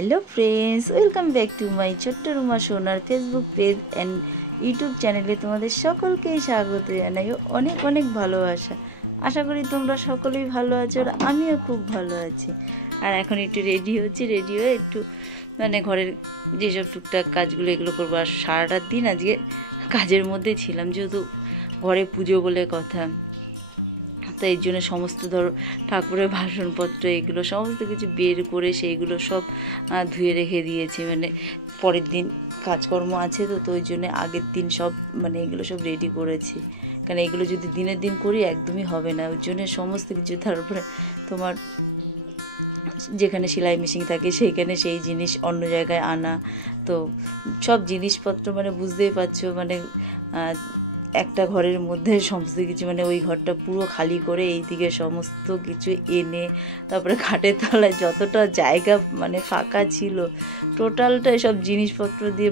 Hello friends, welcome back to my ছোট্ট রুমা সোনার Facebook page and YouTube চ্যানেলে তোমাদের সকলকেই স্বাগত জানাই। অনেক অনেক ভালোবাসা। আশা করি তোমরা সকলেই ভালো আছো আর আমিও খুব ভালো আছি। আর এখন একটু রেডি হচ্ছি, রেডি হয়ে একটু ঘরের যেসব টুকটাক কাজগুলো এগুলো করবো। আর সারাটা দিন আজকে কাজের মধ্যে ছিলাম, যেহেতু ঘরে পুজো বলে কথা, তো এই জন্য সমস্ত ধরো ঠাকুরের বাসনপত্র এগুলো সমস্ত কিছু বের করে সেইগুলো সব ধুয়ে রেখে দিয়েছি। পরের দিন কাজকর্ম আছে, তো ওই জন্য আগের দিন সব এগুলো সব রেডি করেছি, কারণ এগুলো যদি দিনের দিন করি একদমই হবে না। ওই জন্য সমস্ত কিছু, তারপরে তোমার যেখানে সেলাই মেশিন থাকে সেইখানে সেই জিনিস অন্য জায়গায় আনা, তো সব জিনিসপত্র বুঝতেই পারছো, একটা ঘরের মধ্যে সমস্ত কিছু ওই ঘরটা পুরো খালি করে এইদিকে সমস্ত কিছু এনে তারপরে খাটের তলায় যতটা জায়গা ফাঁকা ছিল টোটালটা সব জিনিসপত্র দিয়ে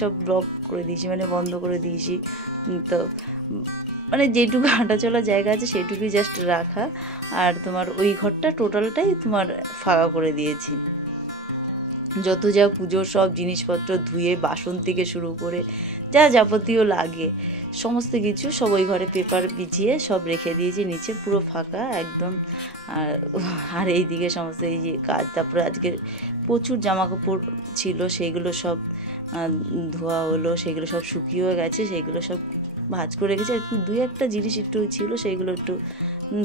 সব ব্লক করে দিয়েছি, বন্ধ করে দিয়েছি। তো যেটুকু হাঁটা চলার জায়গা আছে সেইটুকুই জাস্ট রাখা, আর তোমার ওই ঘরটা টোটালটাই তোমার ফাঁকা করে দিয়েছি। যত যা পুজোর সব জিনিসপত্র ধুয়ে বাসন থেকে শুরু করে যা যাবতীয় লাগে সমস্ত কিছু সব ওই ঘরে পেপার বিছিয়ে সব রেখে দিয়েছি, নিচে পুরো ফাঁকা একদম। আর এইদিকে সমস্ত এই যে কাজ, তারপরে আজকে প্রচুর জামা কাপড় ছিল সেইগুলো সব ধোয়া হলো, সেগুলো সব শুকিয়েও গেছে, সেইগুলো সব ভাঁজ করে রেখেছি। আর দুই একটা জিনিস একটু ছিল সেইগুলো একটু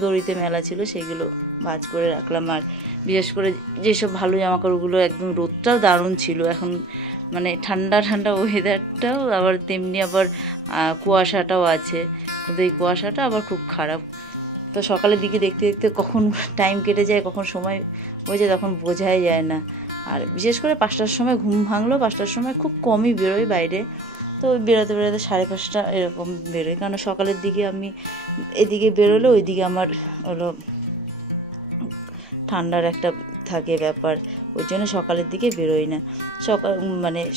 দড়িতে মেলা ছিল, সেইগুলো ভাঁজ করে রাখলাম। আর বিশেষ করে যেসব ভালো জামাকাপড়গুলো, একদম রোদটাও দারুণ ছিল এখন, ঠান্ডা ঠান্ডা ওয়েদারটাও, আবার তেমনি আবার কুয়াশাটাও আছে, কিন্তু এই কুয়াশাটা আবার খুব খারাপ। তো সকালের দিকে দেখতে দেখতে কখন টাইম কেটে যায়, কখন সময় হয়ে যায় তখন বোঝাই যায় না। আর বিশেষ করে 5টার সময় ঘুম ভাঙলো, 5টার সময় খুব কমই বেরোই বাইরে, তো বেরোতে বেরোতে 5:30 এরকম বেরোই, কারণ সকালের দিকে আমি এদিকে বেরোলে ওইদিকে আমার হলো ঠান্ডার একটা থাকে ব্যাপার, ওই জন্য সকালের দিকে বেরোই না।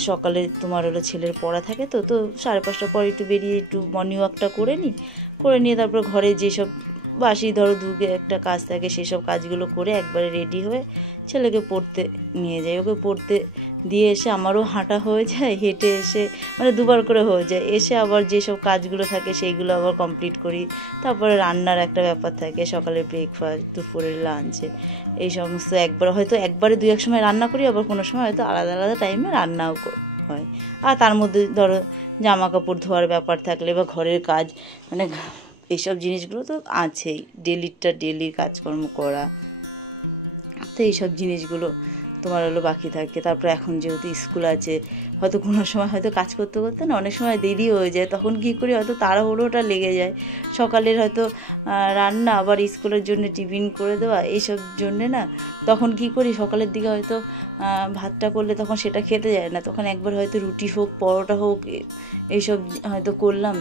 সকালে তোমার হলো ছেলের পড়া থাকে, তো 5:30 পর একটু বেরিয়ে একটু মর্নিং ওয়াকটা করে নিয়ে তারপর ঘরে যেসব বাসি ধরো দুগে একটা কাজ থাকে সেসব কাজগুলো করে একবারে রেডি হয়ে ছেলেকে পড়তে নিয়ে যাই। ওকে পড়তে দিয়ে এসে আমারও হাঁটা হয়ে যায়, হেঁটে এসে দুবার করে হয়ে যায়, এসে আবার যেসব কাজগুলো থাকে সেইগুলো আবার কমপ্লিট করি। তারপরে রান্নার একটা ব্যাপার থাকে, সকালে ব্রেকফাস্ট, দুপুরের লাঞ্চে, এই সমস্ত একবারে 2-1 সময় রান্না করি, আবার কোনো সময় হয়তো আলাদা আলাদা টাইমে রান্নাও হয়। আর তার মধ্যে ধরো জামা কাপড় ধোয়ার ব্যাপার থাকলে বা ঘরের কাজ, এইসব জিনিসগুলো তো আছেই, ডেলি কাজকর্ম করা, তো এইসব জিনিসগুলো তোমার হলো বাকি থাকে। তারপরে এখন যেহেতু স্কুল আছে, হয়তো কোনো সময় হয়তো কাজ করতে করতে না অনেক সময় দেরি হয়ে যায়, তখন কী করি হয়তো তাড়াহুড়োটা লেগে যায়, সকালের হয়তো রান্না আবার স্কুলের জন্য টিফিন করে দেওয়া এইসব জন্যে না, তখন কী করি সকালের দিকে হয়তো ভাতটা করলে তখন সেটা খেতে যায় না, তখন একবার হয়তো রুটি হোক পরোটা হোক এইসব হয়তো করলাম,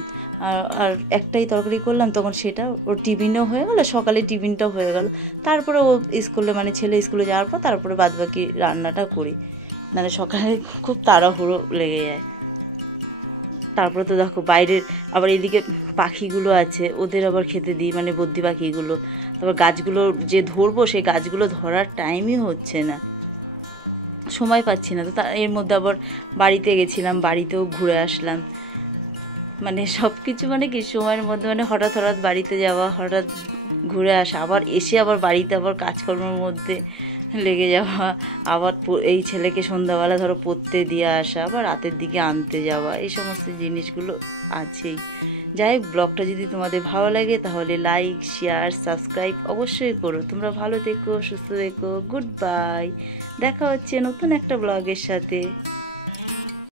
আর একটাই তরকারি করলাম, তখন সেটা ওর টিফিনও হয়ে গেলো, সকালে টিফিনটাও হয়ে গেল। তারপরে ও স্কুলে ছেলে স্কুলে যাওয়ার পর তারপরে বাদবাকি রান্নাটা করি, সকালে খুব তাড়াহুড়ো লেগে যায়। তারপরে তো দেখো বাইরের আবার এদিকে পাখিগুলো আছে, ওদের আবার খেতে দিই, বদ্যি পাখিগুলো, তারপর গাছগুলো যে ধরবো সেই গাছগুলো ধরার টাইমই হচ্ছে না, সময় পাচ্ছি না। তো এর মধ্যে আবার বাড়িতে গেছিলাম, বাড়িতেও ঘুরে আসলাম, সব কিছু কি সময়ের মধ্যে হঠাৎ বাড়িতে যাওয়া, হঠাৎ ঘুরে আসা, আবার এসে আবার বাড়িতে আবার কাজকর্মের মধ্যে লেগে যাওয়া, আবার এই ছেলেকে সন্ধ্যাবেলা ধরো পড়তে দিয়ে আসা, আবার রাতের দিকে আনতে যাওয়া, এই সমস্ত জিনিসগুলো আছেই। যাই হোক, ব্লগটা যদি তোমাদের ভালো লাগে তাহলে লাইক, শেয়ার, সাবস্ক্রাইব অবশ্যই করো। তোমরা ভালো থেকো, সুস্থ থেকো, গুড বাই। দেখা হচ্ছে নতুন একটা ব্লগের সাথে।